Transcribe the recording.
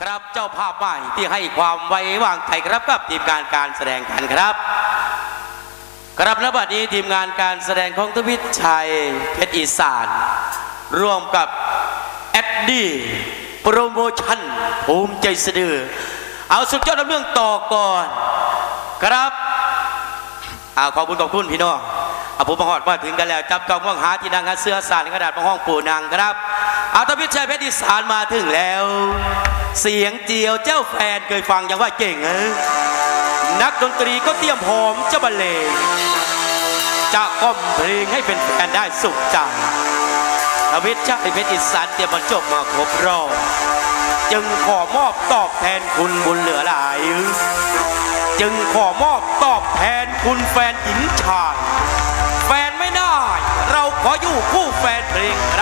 ครับเจ้าภาพใหม่ที่ให้ความไว้วางใจครับกับทีมงานการแสดงกันครับ ครับและบัดนี้ทีมงานการแสดงของทวิตชัยเพชรอีสาน ร่วมกับแอดดี้โปรโมชั่นภูมิใจเสดือ เอาสุดยอดเรื่องต่อก่อน ครับอาขอบคุณขอบคุณพี่น้องเอาผมมาหอดมาถึงกันแล้ว จับกองว่างหาที่นางหาเสื้อสารกระดาษมาห้องปูนางครับ เอาทวิชัยเพชรอีสานมาถึงแล้ว เสียงเจียวเจ้าแฟนเคยฟังอย่างว่าเก่งเออนักดนตรีก็เตรียมพร้อมจะบรรเลงจะก้อมเพลงให้เป็นแฟนได้สุขใจทวิชัยเพชรอีสานเตรียมบรรจบมาครบรอบจึงขอมอบตอบแทนคุณบุญเหลือหลาย จึงขอมอบตอบแทนคุณแฟนหญิงชายแฟนไม่ได้ เราขออยู่คู่แฟนเพลงครับ